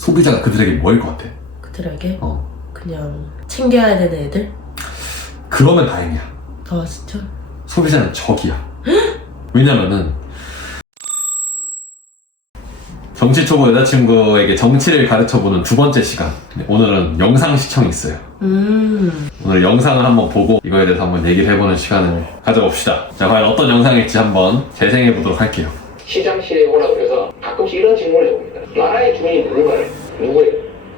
소비자가 그들에게 뭐일 것 같아? 그들에게? 그냥 챙겨야 되는 애들? 그러면 다행이야. 아 진짜? 소비자는 적이야. 왜냐면은 정치 초보 여자친구에게 정치를 가르쳐보는 두 번째 시간. 오늘은 영상 시청이 있어요. 오늘 영상을 한번 보고 이거에 대해서 한번 얘기를 해보는 시간을 가져봅시다. 자, 과연 어떤 영상일지 한번 재생해보도록 할게요. 시장실에 오라고 해서 가끔씩 이런 질문을 해봅니다. 나라의 주인이 누군가요? 누구예요?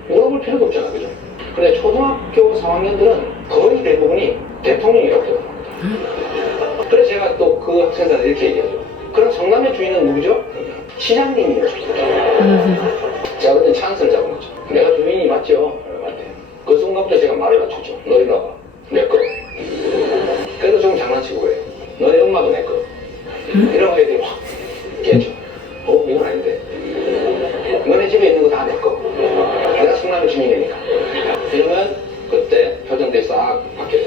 물어볼 필요도 없잖아, 그죠? 근데 초등학교 4학년들은 거의 대부분이 대통령이라고 생각합니다. 그래서 제가 또 그 학생들한테 이렇게 얘기하죠. 그럼 성남의 주인은 누구죠? 시장님이요. 제가 그때 찬스를 잡은 거죠. 내가 주인이 맞죠? 맞대. 그 순간부터 제가 말을 맞췄죠. 너 이리 와봐. 내 거. 그래도 좀 장난치고 그래. 너네 엄마도 내 거. 이러면 애들이 확 깨죠. 이건 아닌데. 너네 집에 있는 거 다 내 거. 내가 성남의 주인이니까. 이러면 그때 표정들이 싹 바뀌어요.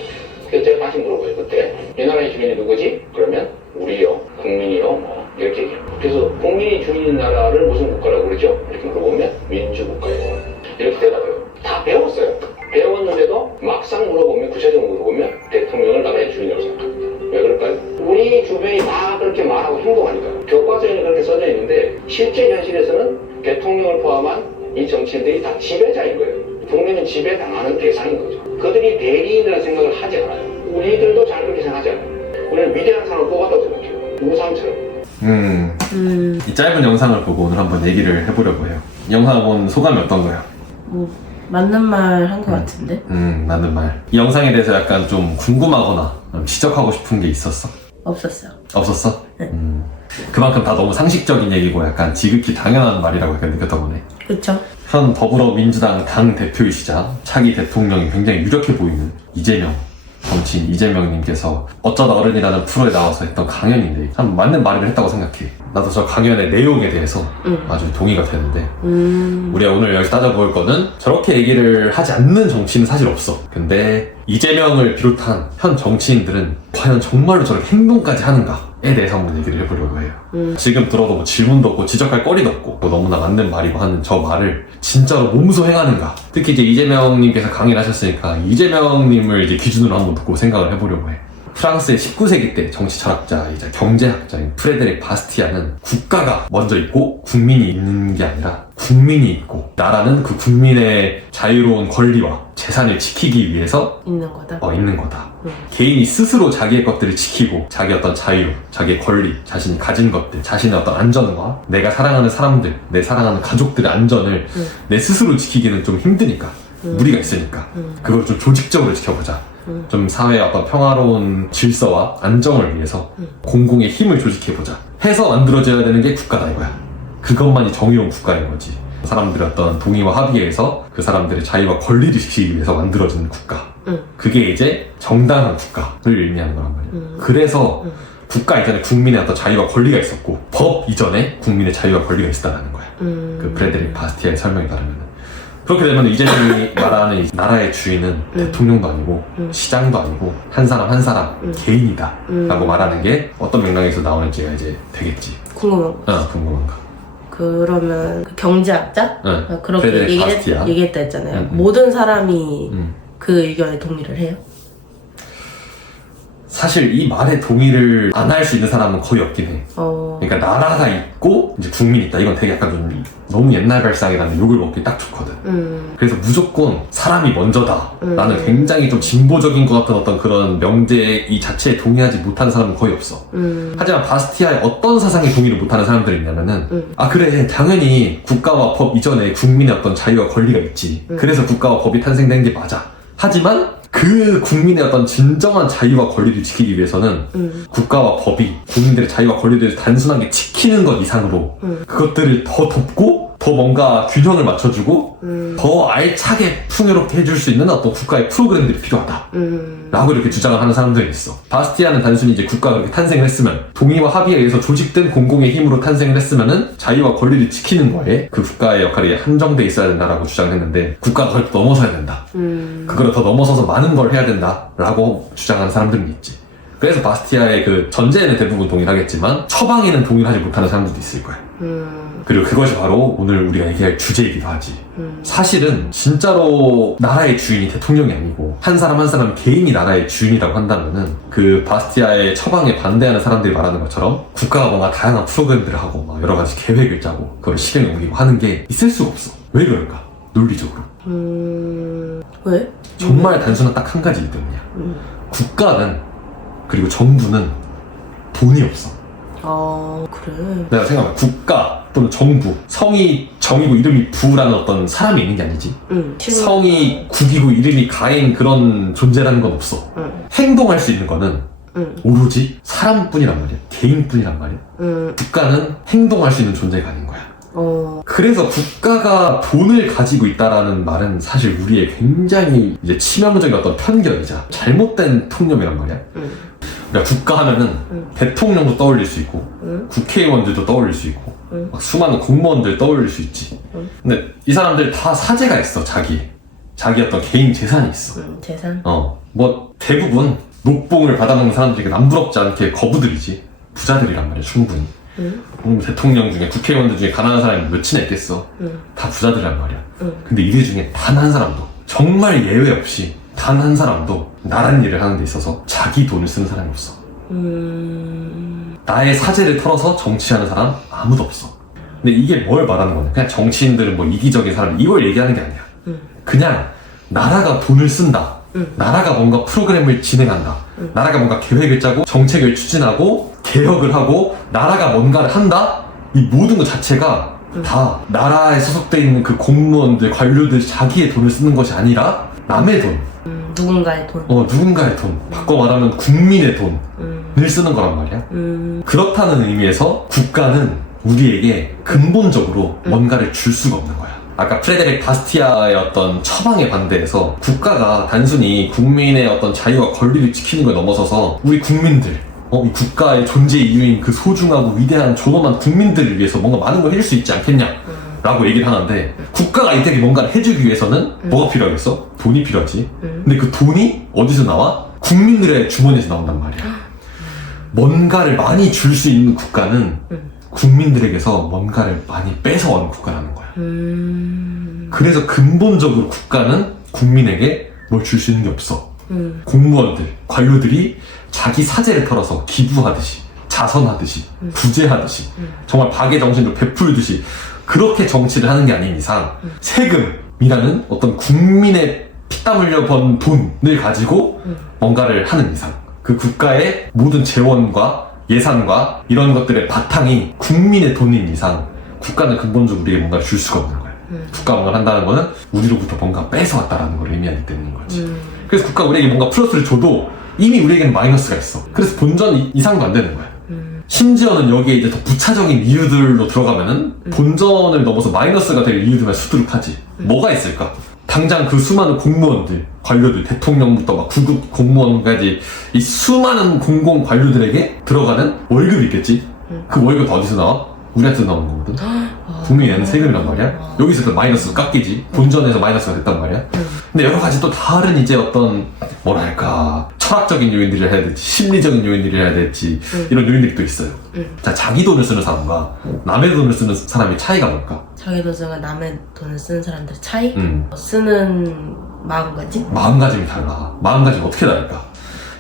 그래서 제가 다시 물어봐요. 그때 이 나라의 주인이 누구지? 그러면 우리요, 국민이요, 뭐 이렇게 얘기해요. 그래서 국민이 주인인 나라를 무슨 국가라고 그러죠? 이렇게 물어보면 민주국가예요. 이렇게 대답해요. 다 배웠어요. 배웠는데도 막상 물어보면, 구체적으로 물어보면 대통령을 나라의 주인으로 생각합니다. 왜 그럴까요? 우리 주변이 다 그렇게 말하고 행동하니까요. 교과서에는 그렇게 써져 있는데 실제 현실에서는 대통령을 포함한 이 정치인들이 다 지배자인 거예요. 국민은 지배당하는 대상인 거죠. 그들이 대리인이라는 생각을 하지 않아요. 우리들도 잘 그렇게 생각하지 않아요. 우리는 위대한 사람을 뽑았다고 생각해요. 우상처럼. 이 짧은 영상을 보고 오늘 한번 얘기를 해보려고 해요. 이 영상 본 소감이 어떤가요? 뭐 맞는 말 한 것 같은데? 맞는 말. 이 영상에 대해서 약간 좀 궁금하거나 지적하고 싶은 게 있었어? 없었어요. 없었어? 네. 그만큼 다 너무 상식적인 얘기고 약간 지극히 당연한 말이라고 약간 느꼈던 거네. 그쵸? 현 더불어민주당 당 대표이시자 차기 대통령이 굉장히 유력해 보이는 이재명 정치인 이재명님께서 어쩌다 어른이라는 프로에 나와서 했던 강연인데 참 맞는 말을 했다고 생각해. 나도 저 강연의 내용에 대해서 아주 동의가 되는데 우리가 오늘 여기서 따져볼 거는 저렇게 얘기를 하지 않는 정치인은 사실 없어. 근데 이재명을 비롯한 현 정치인들은 과연 정말로 저렇게 행동까지 하는가에 대해서 한번 얘기를 해보려고 해요. 지금 들어도 뭐 질문도 없고 지적할 거리도 없고 뭐 너무나 맞는 말이고 하는 저 말을 진짜로 몸소 행하는가. 특히 이제 이재명님께서 강의를 하셨으니까 이재명님을 이제 기준으로 한번 듣고 생각을 해보려고 해. 프랑스의 19세기 때 정치 철학자이자 경제학자인 프레데릭 바스티아는 국가가 먼저 있고 국민이 있는 게 아니라 국민이 있고 나라는 그 국민의 자유로운 권리와 재산을 지키기 위해서 있는 거다. 있는 거다. 개인이 스스로 자기의 것들을 지키고 자기의 어떤 자유, 자기의 권리, 자신이 가진 것들, 자신의 어떤 안전과 내가 사랑하는 사람들, 내 사랑하는 가족들의 안전을 내 스스로 지키기는 좀 힘드니까 무리가 있으니까 그걸 좀 조직적으로 지켜보자. 좀 사회의 어떤 평화로운 질서와 안정을 위해서 공공의 힘을 조직해보자 해서 만들어져야 되는 게 국가다 이거야. 그것만이 정의로운 국가인 거지. 사람들의 어떤 동의와 합의에 의해서 그 사람들의 자유와 권리를 지키기 위해서 만들어지는 국가. 그게 이제 정당한 국가를 의미하는 거란 말이야. 그래서 국가 이전에 국민의 어떤 자유와 권리가 있었고 법 이전에 국민의 자유와 권리가 있었다는 거야. 그 프레데릭 바스티아의 설명에 따르면. 그렇게 되면 이재명이 말하는 이 나라의 주인은 대통령도 아니고 시장도 아니고 한 사람 한 사람 개인이다 라고 말하는 게 어떤 맥락에서 나오는지가 이제 되겠지. 궁금한 거. 궁금한 거. 그러면 그 경제학자? 그렇게 얘기했다 했잖아요. 모든 사람이 그 의견에 동의를 해요? 사실 이 말에 동의를 안 할 수 있는 사람은 거의 없긴 해. 그러니까 나라가 있고 이제 국민이 있다. 이건 되게 약간 좀 너무 옛날 발상이라는 욕을 먹기 딱 좋거든. 그래서 무조건 사람이 먼저다 라는 굉장히 좀 진보적인 것 같은 어떤 그런 명제 이 자체에 동의하지 못하는 사람은 거의 없어. 하지만 바스티아의 어떤 사상에 동의를 못하는 사람들이 있냐면은 그래 당연히 국가와 법 이전에 국민의 어떤 자유와 권리가 있지. 그래서 국가와 법이 탄생된 게 맞아. 하지만 그 국민의 어떤 진정한 자유와 권리를 지키기 위해서는 국가와 법이 국민들의 자유와 권리를 단순하게 지키는 것 이상으로 그것들을 더 돕고 더 뭔가 균형을 맞춰주고 더 알차게 풍요롭게 해줄 수 있는 어떤 국가의 프로그램들이 필요하다 라고 이렇게 주장을 하는 사람들이 있어. 바스티아는 단순히 이제 국가가 그렇게 탄생을 했으면 동의와 합의에 의해서 조직된 공공의 힘으로 탄생을 했으면은 자유와 권리를 지키는 거에 그 국가의 역할이 한정돼 있어야 된다라고 주장했는데 국가가 그걸 넘어서야 된다. 그걸 더 넘어서서 많은 걸 해야 된다라고 주장하는 사람들이 있지. 그래서 바스티아의 그 전제에는 대부분 동일하겠지만 처방에는 동일하지 못하는 사람들도 있을 거야. 그리고 그것이 바로 오늘 우리가 얘기할 주제이기도 하지. 사실은 진짜로 나라의 주인이 대통령이 아니고 한 사람 한 사람 개인이 나라의 주인이라고 한다면은 그 바스티아의 처방에 반대하는 사람들이 말하는 것처럼 국가가 뭔가 다양한 프로그램들을 하고 막 여러 가지 계획을 짜고 그걸 실행에 옮기고 하는 게 있을 수가 없어. 왜 그럴까? 논리적으로. 왜? 정말 단순한 딱 한 가지 때문이야. 국가는 그리고 정부는 돈이 없어. 그래. 내가 생각해. 국가 또는 정부, 성이 정이고 이름이 부라는 어떤 사람이 있는 게 아니지. 성이 국이고 이름이 가인 그런 존재라는 건 없어. 행동할 수 있는 거는 오로지 사람뿐이란 말이야. 개인뿐이란 말이야. 국가는 행동할 수 있는 존재가 아닌 거야. 그래서 국가가 돈을 가지고 있다라는 말은 사실 우리의 굉장히 이제 치명적인 어떤 편견이자 잘못된 통념이란 말이야. 그러니까 국가 하면은 대통령도 떠올릴 수 있고 국회의원들도 떠올릴 수 있고 막 수많은 공무원들 떠올릴 수 있지. 근데 이 사람들 다 사재가 있어. 자기 어떤 개인 재산이 있어. 재산? 뭐 대부분 녹봉을 받아먹는 사람들이 남부럽지 않게 거부들이지. 부자들이란 말이야. 충분히. 대통령 중에 국회의원들 중에 가난한 사람이 몇이나 있겠어. 다 부자들이란 말이야. 근데 이들 중에 단 한 사람도 정말 예외 없이 단 한 사람도 나란 일을 하는 데 있어서 자기 돈을 쓰는 사람이 없어. 나의 사재를 털어서 정치하는 사람 아무도 없어. 근데 이게 뭘 말하는 거냐? 그냥 정치인들은 뭐 이기적인 사람 이걸 얘기하는 게 아니야. 그냥 나라가 돈을 쓴다. 나라가 뭔가 프로그램을 진행한다. 나라가 뭔가 계획을 짜고 정책을 추진하고 개혁을 하고 나라가 뭔가를 한다. 이 모든 것 자체가 다 나라에 소속돼 있는 그 공무원들, 관료들 자기의 돈을 쓰는 것이 아니라 남의 돈. 누군가의 돈. 누군가의 돈. 바꿔 말하면 국민의 돈을 쓰는 거란 말이야. 그렇다는 의미에서 국가는 우리에게 근본적으로 뭔가를 줄 수가 없는 거야. 아까 프레데릭 바스티아의 어떤 처방에 반대해서 국가가 단순히 국민의 어떤 자유와 권리를 지키는 걸 넘어서서 우리 국민들, 이 국가의 존재 이유인 그 소중하고 위대한 존엄한 국민들을 위해서 뭔가 많은 걸 해줄 수 있지 않겠냐 라고 얘기를 하는데 뭔가 이들이 뭔가를 해주기 위해서는 뭐가 필요하겠어? 돈이 필요하지. 근데 그 돈이 어디서 나와? 국민들의 주머니에서 나온단 말이야. 뭔가를 많이 줄 수 있는 국가는 국민들에게서 뭔가를 많이 뺏어오는 국가라는 거야. 그래서 근본적으로 국가는 국민에게 뭘 줄 수 있는 게 없어. 공무원들, 관료들이 자기 사재를 털어서 기부하듯이, 자선하듯이, 구제하듯이, 정말 박의 정신으로 베풀듯이 그렇게 정치를 하는 게 아닌 이상 세금이라는 어떤 국민의 피땀 흘려 번 돈을 가지고 뭔가를 하는 이상 그 국가의 모든 재원과 예산과 이런 것들의 바탕이 국민의 돈인 이상 국가는 근본적으로 우리에게 뭔가를 줄 수가 없는 거야. 국가가 뭔가를 한다는 거는 우리로부터 뭔가 뺏어왔다라는 걸 의미하기 때문인 거지. 그래서 국가가 우리에게 뭔가 플러스를 줘도 이미 우리에게는 마이너스가 있어. 그래서 본전 이상도 안 되는 거야. 심지어는 여기에 이제 더 부차적인 이유들로 들어가면은 본전을 넘어서 마이너스가 될 이유들만 수두룩하지. 뭐가 있을까? 당장 그 수많은 공무원들, 관료들, 대통령부터 막 구급 공무원까지 이 수많은 공공 관료들에게 들어가는 월급이 있겠지? 그 월급 다 어디서 나와? 우리한테 나오는 거거든. 국민이 내는 세금이란 말이야. 여기서 그 마이너스가 깎이지. 본전에서 마이너스가 됐단 말이야. 근데 여러 가지 또 다른 이제 어떤 뭐랄까 철학적인 요인들을 해야 될지 심리적인 요인들을 해야 될지 이런 요인들이 또 있어요. 자, 자기 돈을 쓰는 사람과 남의 돈을 쓰는 사람의 차이가 뭘까? 자기 돈을 쓰는 남의 돈을 쓰는 사람들의 차이? 쓰는 마음가짐? 마음가짐이 달라. 마음가짐이 어떻게 다를까?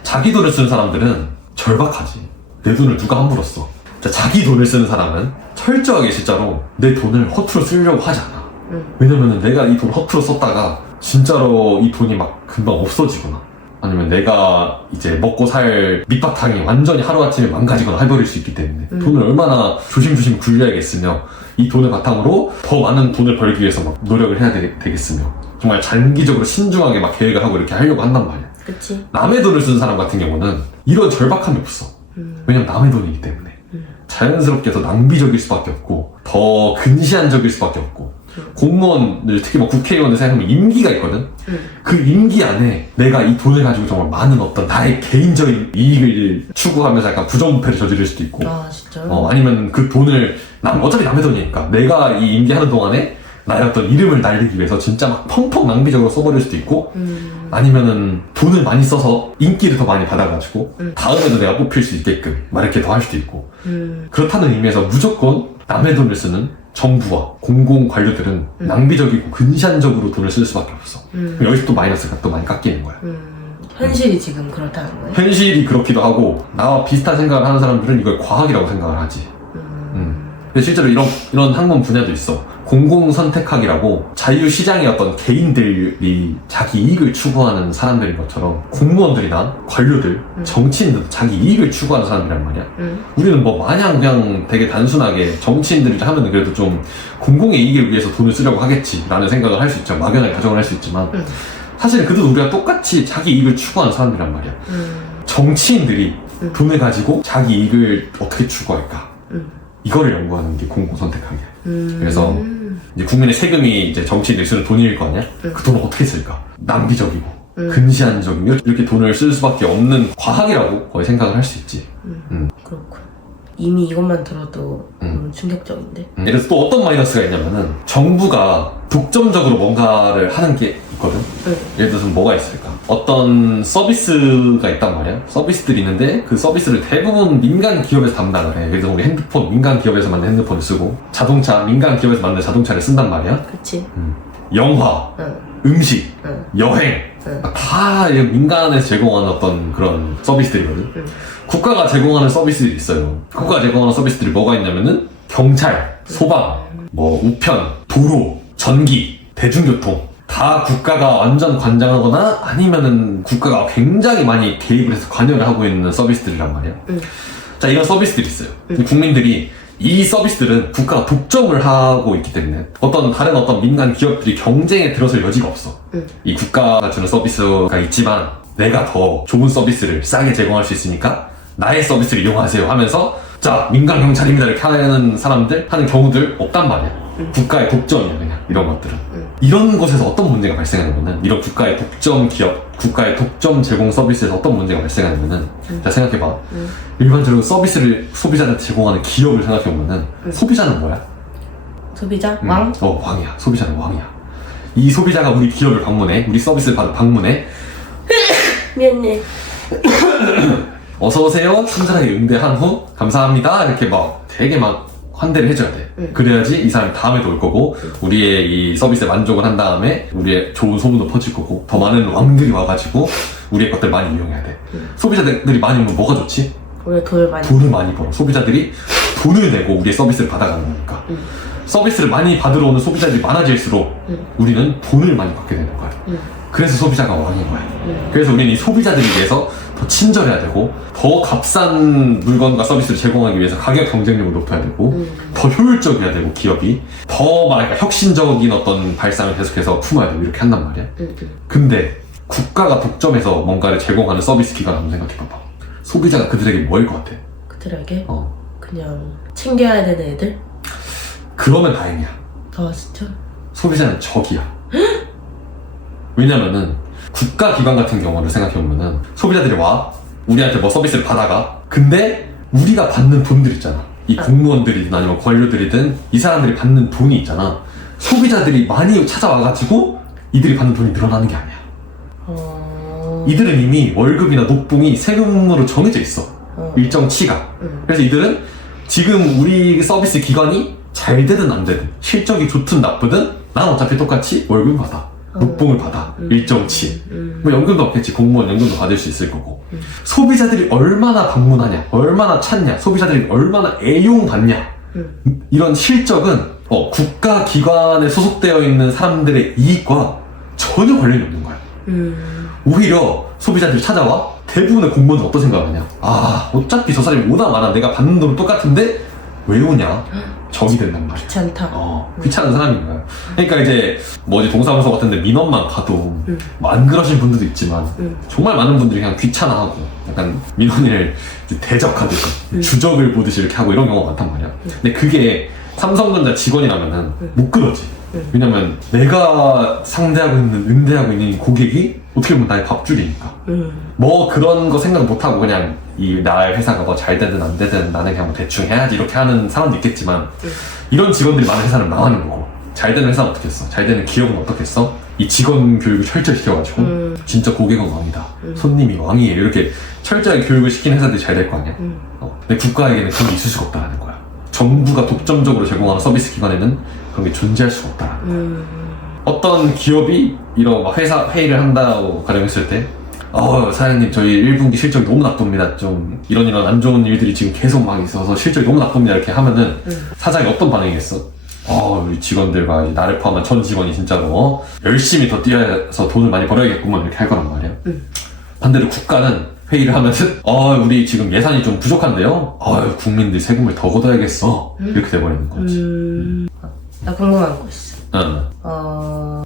자기 돈을 쓰는 사람들은 절박하지. 내 돈을 누가 함부로 써. 자, 자기 돈을 쓰는 사람은 철저하게 진짜로 내 돈을 허투루 쓰려고 하지 않아. 왜냐면은 내가 이 돈을 허투루 썼다가 진짜로 이 돈이 막 금방 없어지거나 아니면 내가 이제 먹고 살 밑바탕이 완전히 하루아침에 망가지거나 해버릴 수 있기 때문에 돈을 얼마나 조심조심 굴려야겠으며 이 돈을 바탕으로 더 많은 돈을 벌기 위해서 막 노력을 해야 되겠으며 정말 장기적으로 신중하게 막 계획을 하고 이렇게 하려고 한단 말이야. 그치. 남의 돈을 쓰는 사람 같은 경우는 이런 절박함이 없어. 왜냐면 남의 돈이기 때문에 자연스럽게 더 낭비적일 수밖에 없고 더 근시안적일 수밖에 없고 공무원들 특히 뭐 국회의원들 생각하면 임기가 있거든. 그 임기 안에 내가 이 돈을 가지고 정말 많은 어떤 나의 개인적인 이익을 추구하면서 약간 부정부패를 저지를 수도 있고 아 진짜요? 아니면 그 돈을 어차피 남의 돈이니까 내가 이 임기 하는 동안에 나의 어떤 이름을 날리기 위해서 진짜 막 펑펑 낭비적으로 써버릴 수도 있고 아니면은 돈을 많이 써서 인기를 더 많이 받아가지고 다음에도 내가 뽑힐 수 있게끔 막 이렇게 더 할 수도 있고 그렇다는 의미에서 무조건 남의 돈을 쓰는 정부와 공공 관료들은 낭비적이고 근시안적으로 돈을 쓸 수밖에 없어. 그럼 여기서 또 마이너스가 또 많이 깎이는 거야. 현실이 지금 그렇다는 거예요? 현실이 그렇기도 하고 나와 비슷한 생각을 하는 사람들은 이걸 과학이라고 생각을 하지. 근데 실제로 이런 학문 분야도 있어. 공공선택학이라고 자유시장의 어떤 개인들이 자기 이익을 추구하는 사람들인 것처럼 공무원들이나 관료들, 정치인들도 자기 이익을 추구하는 사람들이란 말이야. 우리는 뭐 마냥 그냥 되게 단순하게 정치인들이 하면 그래도 좀 공공의 이익을 위해서 돈을 쓰려고 하겠지라는 생각을 할 수 있죠. 막연하게 가정을 할 수 있지만 사실은 그도 우리가 똑같이 자기 이익을 추구하는 사람들이란 말이야. 정치인들이 돈을 가지고 자기 이익을 어떻게 추구할까? 이거를 연구하는 게 공공선택학이야. 그래서 이제 국민의 세금이 이제 정치인들이 쓰는 돈일 거 아니야? 그 돈을 어떻게 쓸까? 낭비적이고 근시안적이고 이렇게 돈을 쓸 수밖에 없는 과학이라고 거의 생각을 할 수 있지. 그렇군. 이미 이것만 들어도 충격적인데. 예를 들어서 또 어떤 마이너스가 있냐면은 정부가 독점적으로 뭔가를 하는 게 있거든. 예를 들어서 뭐가 있을까? 어떤 서비스가 있단 말이야. 서비스들이 있는데 그 서비스를 대부분 민간 기업에서 담당을 해. 예를 들어서 우리 핸드폰 민간 기업에서 만든 핸드폰을 쓰고 자동차 민간 기업에서 만든 자동차를 쓴단 말이야. 그치. 영화, 음식, 여행 다 민간에서 제공하는 어떤 그런 서비스들이거든. 국가가 제공하는 서비스들이 있어요. 국가가 제공하는 서비스들이 뭐가 있냐면은 경찰, 소방, 뭐 우편, 도로, 전기, 대중교통 다 국가가 완전 관장하거나 아니면은 국가가 굉장히 많이 개입을 해서 관여를 하고 있는 서비스들이란 말이야. 자, 이런 서비스들이 있어요. 국민들이 이 서비스들은 국가가 독점을 하고 있기 때문에 다른 어떤 민간 기업들이 경쟁에 들어설 여지가 없어. 이 국가가 주는 서비스가 있지만 내가 더 좋은 서비스를 싸게 제공할 수 있으니까 나의 서비스를 이용하세요 하면서 자, 민간 경찰입니다 이렇게 하는 사람들, 하는 경우들 없단 말이야. 국가의 독점이야 그냥 이런 것들은. 이런 곳에서 어떤 문제가 발생하냐면은 이런 국가의 독점 기업, 국가의 독점 제공 서비스에서 어떤 문제가 발생하냐면은 자, 생각해봐. 일반적으로 서비스를 소비자한테 제공하는 기업을 생각해보면은 소비자는 뭐야? 소비자? 왕? 왕이야. 소비자는 왕이야. 이 소비자가 우리 기업을 방문해, 우리 서비스를 방문해 미안해. 어서오세요 친절하게 응대한 후 감사합니다 이렇게 막 되게 막 환대를 해줘야 돼. 그래야지 이 사람이 다음에도 올 거고 우리의 이 서비스에 만족을 한 다음에 우리의 좋은 소문도 퍼질 거고 더 많은 왕들이 와가지고 우리의 것들 많이 이용해야 돼. 소비자들이 많이 오면 뭐가 좋지? 우리가 돈을 많이 벌어. 소비자들이 돈을 내고 우리의 서비스를 받아가는 거니까. 서비스를 많이 받으러 오는 소비자들이 많아질수록 우리는 돈을 많이 받게 되는 거야. 그래서 소비자가 왕인 거야. 그래서 우리는 이 소비자들을 위해서 더 친절해야 되고 더 값싼 물건과 서비스를 제공하기 위해서 가격 경쟁력을 높여야 되고 더 효율적이어야 되고 기업이 더 말할까 혁신적인 어떤 발상을 계속해서 품어야 되고 이렇게 한단 말이야. 근데 국가가 독점해서 뭔가를 제공하는 서비스 기관 한번 생각해봐봐. 소비자가 그들에게 뭐일 것 같아? 그들에게? 그냥 챙겨야 되는 애들? 그러면 다행이야. 진짜? 소비자는 적이야. 왜냐면은 국가기관 같은 경우를 생각해보면은 소비자들이 와 우리한테 뭐 서비스를 받아가. 근데 우리가 받는 돈들 있잖아. 이 공무원들이든 아니면 관료들이든 이 사람들이 받는 돈이 있잖아. 소비자들이 많이 찾아와가지고 이들이 받는 돈이 늘어나는 게 아니야. 이들은 이미 월급이나 녹봉이 세금으로 정해져 있어. 일정 치가. 그래서 이들은 지금 우리 서비스 기관이 잘 되든 안 되든 실적이 좋든 나쁘든 난 어차피 똑같이 월급을 받아. 녹봉을 받아. 일정치. 뭐 연금도 없겠지. 공무원 연금도 받을 수 있을 거고. 소비자들이 얼마나 방문하냐, 얼마나 찾냐, 소비자들이 얼마나 애용받냐, 이런 실적은 국가기관에 소속되어 있는 사람들의 이익과 전혀 관련이 없는 거야. 오히려 소비자들이 찾아와 대부분의 공무원은 어떤 생각을 하냐. 어차피 저 사람이 오나 마나 내가 받는 돈은 똑같은데 왜 오냐? 적이 된단 말이야. 귀찮다. 귀찮은 사람인 거야. 그러니까 이제 동사무소 같은데 민원만 가도 뭐 안 그러신 분들도 있지만 정말 많은 분들이 그냥 귀찮아하고 약간 민원인을 대적하듯이 주적을 보듯이 이렇게 하고 이런 경우가 많단 말이야. 근데 그게 삼성전자 직원이라면은 못 그러지. 왜냐면 내가 상대하고 있는, 응대하고 있는 고객이 어떻게 보면 나의 밥줄이니까. 뭐 그런 거 생각 못하고 그냥 나의 회사가 뭐 잘 되든 안 되든 나는 그냥 뭐 대충 해야지 이렇게 하는 사람도 있겠지만 이런 직원들이 많은 회사는 망하는 거고 잘 되는 회사는 어떻게 했어? 잘 되는 기업은 어떻게 했어? 이 직원 교육을 철저히 시켜가지고 진짜 고객은 왕이다, 손님이 왕이에요, 이렇게 철저히 교육을 시킨 회사들이 잘 될 거 아니야. 근데 국가에게는 그런 게 있을 수가 없다는 거야. 정부가 독점적으로 제공하는 서비스 기관에는 그런 게 존재할 수가 없다라는 거야. 어떤 기업이 이런 막 회사 회의를 한다고 가정했을 때 사장님 저희 1분기 실적이 너무 나쁩니다, 좀 이런 안 좋은 일들이 지금 계속 막 있어서 실적이 너무 나쁩니다, 이렇게 하면은 사장이 어떤 반응이겠어? 우리 직원들과 나를 포함한 전 직원이 진짜로 열심히 더 뛰어서 돈을 많이 벌어야겠구만, 이렇게 할 거란 말이야. 반대로 국가는 회의를 하면은 우리 지금 예산이 좀 부족한데요? 국민들 세금을 더 걷어야겠어, 이렇게 돼버리는 거지. 나 궁금한 거 있어.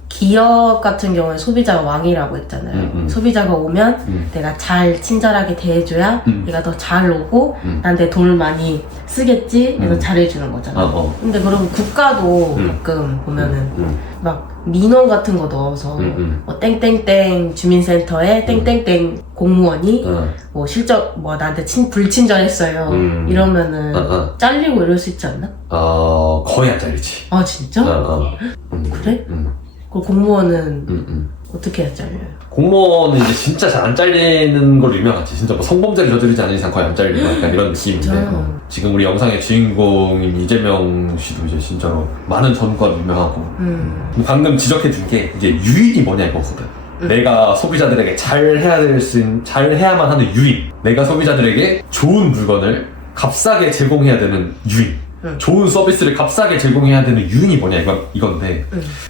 기업 같은 경우에 소비자가 왕이라고 했잖아요. 소비자가 오면 내가 잘 친절하게 대해줘야 얘가 더 잘 오고 나한테 돈을 많이 쓰겠지 해서 잘해주는 거잖아. 근데 그럼 국가도 가끔 보면은 막 민원 같은 거 넣어서 뭐 땡땡땡 주민센터에 땡땡땡 공무원이 뭐 실적 뭐 나한테 불친절했어요 이러면은 잘리고 이럴 수 있지 않나? 거의 안 잘리지. 아 진짜? 그래? 그 공무원은 어떻게 해야 잘려요? 공무원은 이제 진짜 잘 안 잘리는 걸로 유명하지. 진짜 뭐 성범죄를 저지르지 않은 이상 거의 안 잘리고 약간 이런 느낌인데 지금 우리 영상의 주인공인 이재명 씨도 이제 진짜로 많은 전과로 유명하고 방금 지적해준 게 이제 유인이 뭐냐 이거거든. 내가 소비자들에게 잘해야만 하는 유인, 내가 소비자들에게 좋은 물건을 값싸게 제공해야 되는 유인, 좋은 서비스를 값싸게 제공해야 되는 유인이 뭐냐 이건데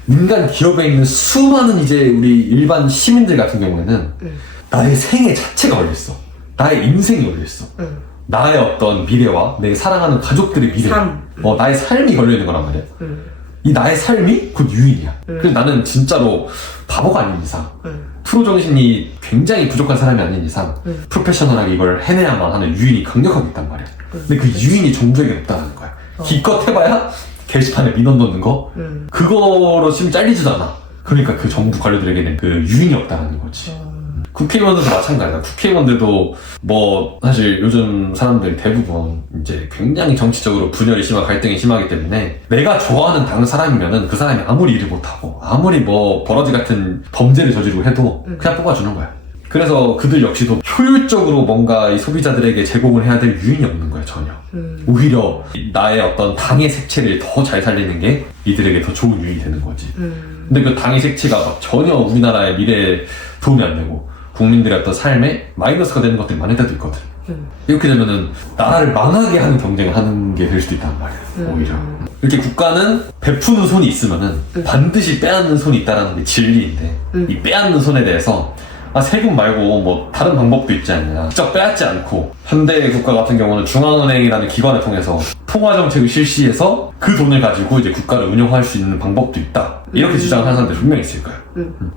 민간 기업에 있는 수많은 이제 우리 일반 시민들 같은 경우에는 나의 생애 자체가 걸려있어. 나의 인생이 걸려있어. 나의 어떤 미래와 내 사랑하는 가족들의 미래, 나의 삶이 걸려있는 거란 말이야. 이 나의 삶이 곧 유인이야. 그래서 나는 진짜로 바보가 아닌 이상, 프로 정신이 굉장히 부족한 사람이 아닌 이상 프로페셔널하게 이걸 해내야만 하는 유인이 강력하게 있단 말이야. 근데 그 유인이 정부에게 없다는 거야. 기껏 해봐야 게시판에 민원 넣는 거, 그거로 지금 잘리지도 않아. 그러니까 그 정부 관료들에게는 그 유인이 없다는 거지. 국회의원들도 마찬가지다. 국회의원들도 뭐 사실 요즘 사람들이 대부분 이제 굉장히 정치적으로 분열이 심하고 갈등이 심하기 때문에 내가 좋아하는 당 사람이면은 그 사람이 아무리 일을 못하고 아무리 뭐 버러지 같은 범죄를 저지르고 해도 그냥 뽑아주는 거야. 그래서 그들 역시도 효율적으로 뭔가 이 소비자들에게 제공을 해야 될 유인이 없는 거야, 전혀. 오히려 나의 어떤 당의 색채를 더 잘 살리는 게 이들에게 더 좋은 유인이 되는 거지. 근데 그 당의 색채가 막 전혀 우리나라의 미래에 도움이 안 되고 국민들의 어떤 삶에 마이너스가 되는 것들이 많을 때도 있거든. 이렇게 되면은 나라를 망하게 하는 경쟁을 하는 게 될 수도 있단 말이야, 오히려. 이렇게 국가는 베푸는 손이 있으면은 반드시 빼앗는 손이 있다는 게 진리인데 이 빼앗는 손에 대해서 세금 말고 뭐 다른 방법도 있지 않냐, 직접 빼앗지 않고 현대 국가 같은 경우는 중앙은행이라는 기관을 통해서 통화정책을 실시해서 그 돈을 가지고 이제 국가를 운영할 수 있는 방법도 있다, 이렇게 주장하는 사람들이 분명히 있을 거예요.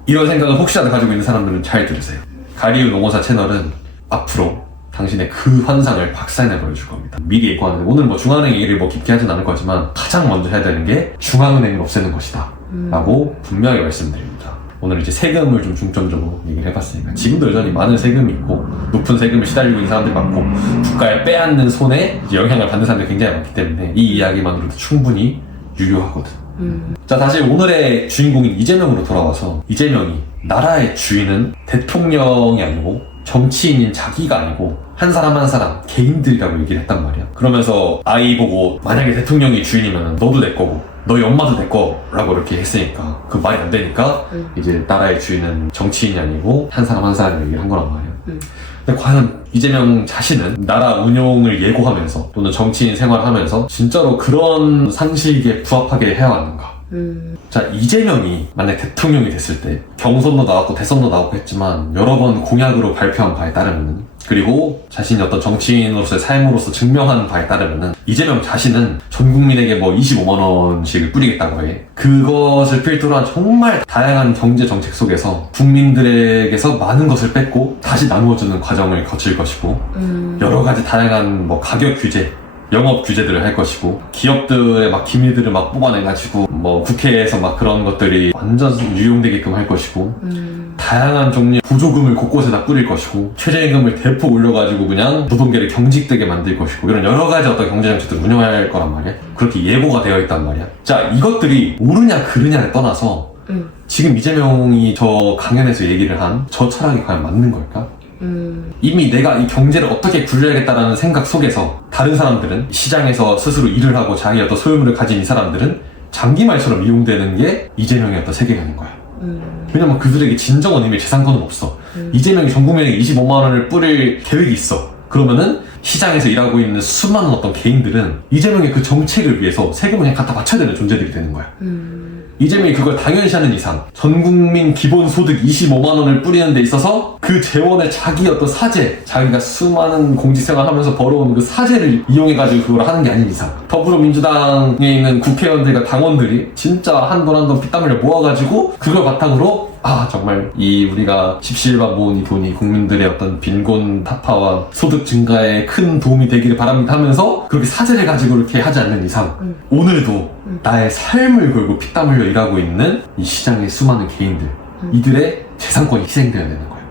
이런 생각을 혹시라도 가지고 있는 사람들은 잘 들으세요. 가리우 농어사 채널은 앞으로 당신의 그 환상을 박살내 보여줄 겁니다. 미리 예고하는데 오늘 뭐 중앙은행 얘기를 뭐 깊게 하진 않을 거지만 가장 먼저 해야 되는 게 중앙은행을 없애는 것이다 라고 분명히 말씀드립니다. 오늘 이제 세금을 좀 중점적으로 얘기를 해봤으니까 지금도 여전히 많은 세금이 있고 높은 세금을 시달리고 있는 사람들이 많고 국가에 빼앗는 손에 영향을 받는 사람들이 굉장히 많기 때문에 이 이야기만으로도 충분히 유효하거든. 자, 다시 오늘의 주인공인 이재명으로 돌아와서, 이재명이 나라의 주인은 대통령이 아니고 정치인인 자기가 아니고 한 사람 한 사람 개인들이라고 얘기를 했단 말이야. 그러면서 아이 보고 만약에 대통령이 주인이면 너도 내 거고 너희 엄마도 내 거라고 이렇게 했으니까 그 말이 안 되니까 이제 나라의 주인은 정치인이 아니고 한 사람 한 사람 얘기를 한 거란 말이야. 근데 과연 이재명 자신은 나라 운용을 예고하면서 또는 정치인 생활을 하면서 진짜로 그런 상식에 부합하게 해왔는가? 자, 이재명이 만약 대통령이 됐을 때 경선도 나왔고 대선도 나왔고 했지만 여러 번 공약으로 발표한 바에 따르면은, 그리고 자신이 어떤 정치인으로서의 삶으로서 증명한 바에 따르면은 이재명 자신은 전 국민에게 뭐 25만 원씩을 뿌리겠다고 해. 그것을 필두로 한 정말 다양한 경제 정책 속에서 국민들에게서 많은 것을 뺏고 다시 나누어주는 과정을 거칠 것이고, 여러 가지 다양한 뭐 가격 규제, 영업 규제들을 할 것이고, 기업들의 막 기밀들을 막 뽑아내가지고 뭐 국회에서 막 그런 것들이 완전 유용되게끔 할 것이고, 다양한 종류의 보조금을 곳곳에다 뿌릴 것이고 최저임금을 대폭 올려가지고 그냥 노동계를 경직되게 만들 것이고 이런 여러 가지 어떤 경제정책들을 운영할 거란 말이야. 그렇게 예고가 되어 있단 말이야. 자, 이것들이 옳으냐 그르냐를 떠나서 지금 이재명이 저 강연에서 얘기를 한 저 철학이 과연 맞는 걸까? 이미 내가 이 경제를 어떻게 굴려야겠다라는 생각 속에서 다른 사람들은 시장에서 스스로 일을 하고 자기의 어떤 소유물을 가진 이 사람들은 장기말처럼 이용되는 게 이재명의 어떤 세계관인 거야. 왜냐면 그들에게 진정한 의미의 재산권은 없어. 이재명이 전 국민에게 25만 원을 뿌릴 계획이 있어. 그러면은 시장에서 일하고 있는 수많은 어떤 개인들은 이재명의 그 정책을 위해서 세금을 그냥 갖다 바쳐야 되는 존재들이 되는 거야. 이재명이 그걸 당연시하는 이상 전 국민 기본소득 25만 원을 뿌리는 데 있어서 그 재원을 자기 어떤 사재, 자기가 수많은 공직생활 하면서 벌어온 그 사재를 이용해가지고 그걸 하는 게 아닌 이상 더불어민주당에 있는 국회의원들과 당원들이 진짜 한 돈 한 돈 피땀 흘려 모아가지고 그걸 바탕으로 정말 이 우리가 십시일반 모은 이 돈이 국민들의 어떤 빈곤 타파와 소득 증가에 큰 도움이 되기를 바랍니다 하면서 그렇게 사재를 가지고 이렇게 하지 않는 이상 오늘도 나의 삶을 걸고 피땀 흘려 일하고 있는 이 시장의 수많은 개인들 이들의 재산권이 희생되어야 되는 거예요.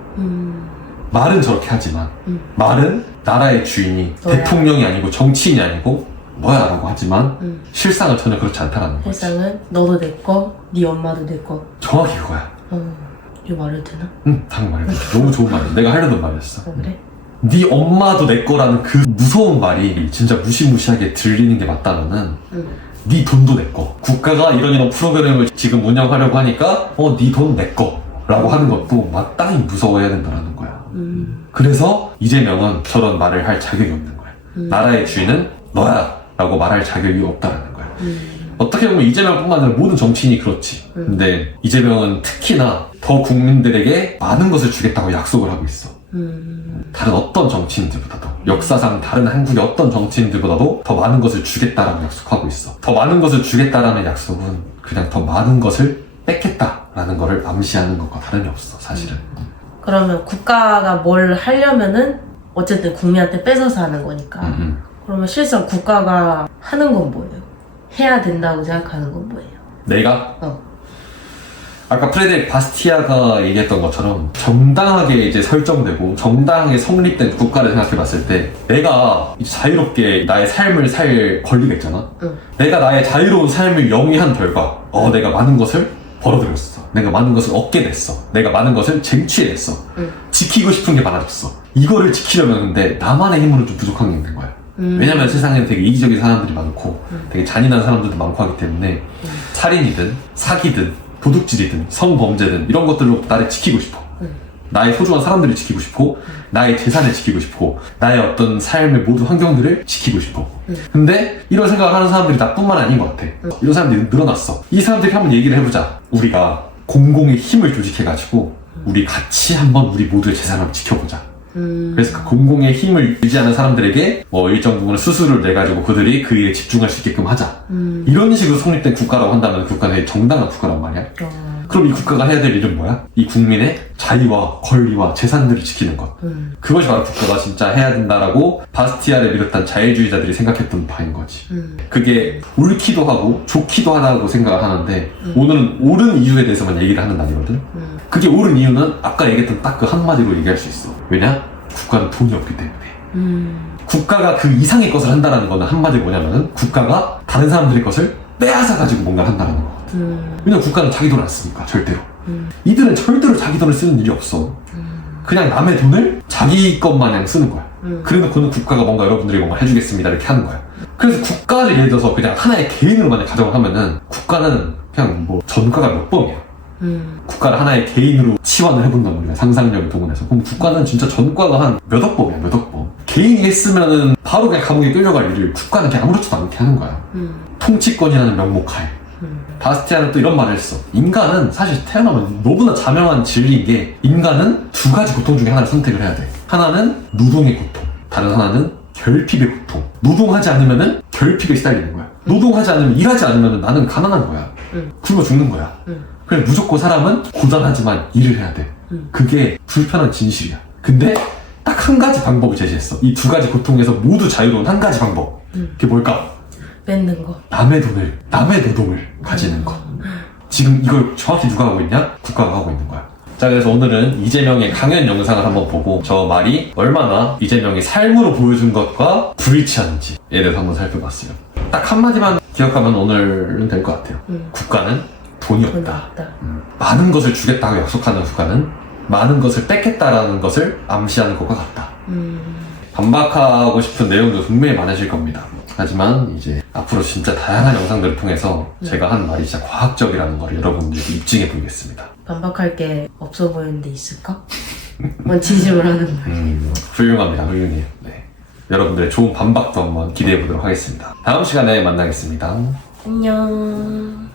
말은 저렇게 하지만 말은 나라의 주인이 너야. 대통령이 아니고 정치인이 아니고 너야 라고 하지만 실상은 전혀 그렇지 않다라는 거지. 세상은 너도 내 거, 네 엄마도 내 거. 정확히 그거야. 이거 말해도 되나? 응, 당연 말이야. 너무 좋은 말이야. 내가 하려던 말이었어. 그래? 네 엄마도 내 거라는 그 무서운 말이 진짜 무시무시하게 들리는 게 맞다면은 네 돈도 내 거. 국가가 이런 프로그램을 지금 운영하려고 하니까 네 돈 내 거 라고 하는 것도 마땅히 무서워해야 된다는 거야. 그래서 이재명은 저런 말을 할 자격이 없는 거야. 나라의 주인은 너야 라고 말할 자격이 없다는 거야. 어떻게 보면 이재명뿐만 아니라 모든 정치인이 그렇지. 근데 이재명은 특히나 더 국민들에게 많은 것을 주겠다고 약속을 하고 있어. 다른 어떤 정치인들보다도 역사상 다른 한국의 어떤 정치인들보다도 더 많은 것을 주겠다라고 약속하고 있어. 더 많은 것을 주겠다라는 약속은 그냥 더 많은 것을 뺏겠다라는 거를 암시하는 것과 다름이 없어, 사실은. 그러면 국가가 뭘 하려면은 어쨌든 국민한테 뺏어서 하는 거니까. 그러면 실상 국가가 하는 건 뭐예요? 해야 된다고 생각하는 건 뭐예요? 내가? 아까 프레데릭 바스티아가 얘기했던 것처럼 정당하게 이제 설정되고 정당하게 성립된 국가를 생각해봤을 때 내가 이제 자유롭게 나의 삶을 살 권리가 있잖아. 내가 나의 자유로운 삶을 영위한 결과 내가 많은 것을 벌어들였어. 내가 많은 것을 얻게 됐어. 내가 많은 것을 쟁취해냈어. 지키고 싶은 게 많아졌어. 이거를 지키려면 근데 나만의 힘으로는 좀 부족한 게 있는 거야. 왜냐면 세상에는 되게 이기적인 사람들이 많고 되게 잔인한 사람들도 많고 하기 때문에 살인이든 사기든 도둑질이든 성범죄든 이런 것들로 나를 지키고 싶어. 나의 소중한 사람들을 지키고 싶고 나의 재산을 지키고 싶고 나의 어떤 삶의 모든 환경들을 지키고 싶어. 근데 이런 생각을 하는 사람들이 나뿐만 아닌 것 같아. 이런 사람들이 늘어났어. 이 사람들이 한번 얘기를 해보자. 우리가 공공의 힘을 조직해가지고 우리 같이 한번 우리 모두의 재산을 지켜보자. 그래서 그 공공의 힘을 유지하는 사람들에게 일정 부분의 수수료를 내가지고 그들이 그 일에 집중할 수 있게끔 하자. 이런 식으로 성립된 국가라고 한다면 그 국가는 정당한 국가란 말이야. 그럼 이 국가가 해야 될 일은 뭐야? 이 국민의 자유와 권리와 재산들을 지키는 것. 그것이 바로 국가가 진짜 해야 된다라고 바스티아를 비롯한 자유주의자들이 생각했던 바인 거지. 그게 옳기도 하고 좋기도 하다고 생각을 하는데 오늘은 옳은 이유에 대해서만 얘기를 하는 날이거든. 그게 옳은 이유는 아까 얘기했던 딱 그 한마디로 얘기할 수 있어. 왜냐? 국가는 돈이 없기 때문에. 국가가 그 이상의 것을 한다는 거는 한마디로 뭐냐면은 국가가 다른 사람들의 것을 빼앗아 가지고 뭔가를 한다는 거거든. 왜냐면 국가는 자기 돈을 안 쓰니까 절대로. 이들은 절대로 자기 돈을 쓰는 일이 없어. 그냥 남의 돈을 자기 것 마냥 쓰는 거야. 그래놓고는 국가가 뭔가 여러분들이 뭔가 해주겠습니다 이렇게 하는 거야. 그래서 국가를 예를 들어서 그냥 하나의 개인으로 만약 가정을 하면은 국가는 그냥 전과가 몇 범이야. 국가를 하나의 개인으로 치환을 해본다면 우리가 상상력을 동원해서 그럼 국가는 진짜 전과가 한 몇억 범이야. 몇억 범. 개인이 했으면은 바로 그냥 감옥에 끌려갈 일을 국가는 그냥 아무렇지도 않게 하는 거야. 통치권이라는 명목하에. 바스티아는 또 이런 말을 했어. 인간은 사실 태어나면 너무나 자명한 진리인 게 인간은 두 가지 고통 중에 하나를 선택을 해야 돼. 하나는 노동의 고통, 다른 하나는 결핍의 고통. 노동하지 않으면은 결핍에 시달리는 거야. 노동하지 않으면 일하지 않으면 나는 가난한 거야. 굶어 죽는 거야. 그래 무조건 사람은 고단하지만 일을 해야 돼. 그게 불편한 진실이야. 근데 딱 한 가지 방법을 제시했어. 이 두 가지 고통에서 모두 자유로운 한 가지 방법. 그게 뭘까? 뺏는 거. 남의 돈을, 남의 노동을 가지는 거. 지금 이걸 정확히 누가 하고 있냐? 국가가 하고 있는 거야. 자, 그래서 오늘은 이재명의 강연 영상을 한번 보고 저 말이 얼마나 이재명이 삶으로 보여준 것과 불일치하는지에 대해서 한번 살펴봤어요. 딱 한마디만 기억하면 오늘은 될 것 같아요. 국가는 돈이 없다. 많은 것을 주겠다고 약속하는 국가는 많은 것을 뺏겠다라는 것을 암시하는 것과 같다. 반박하고 싶은 내용도 분명히 많으실 겁니다. 하지만 이제 앞으로 진짜 다양한 영상들을 통해서 제가 한 말이 진짜 과학적이라는 걸 여러분들께 입증해 보이겠습니다. 반박할 게 없어 보이는데 있을까? 뭔 진심을 하는 말. 훌륭합니다. 훌륭해요. 네. 여러분들의 좋은 반박도 한번 기대해 보도록 하겠습니다. 다음 시간에 만나겠습니다. 안녕.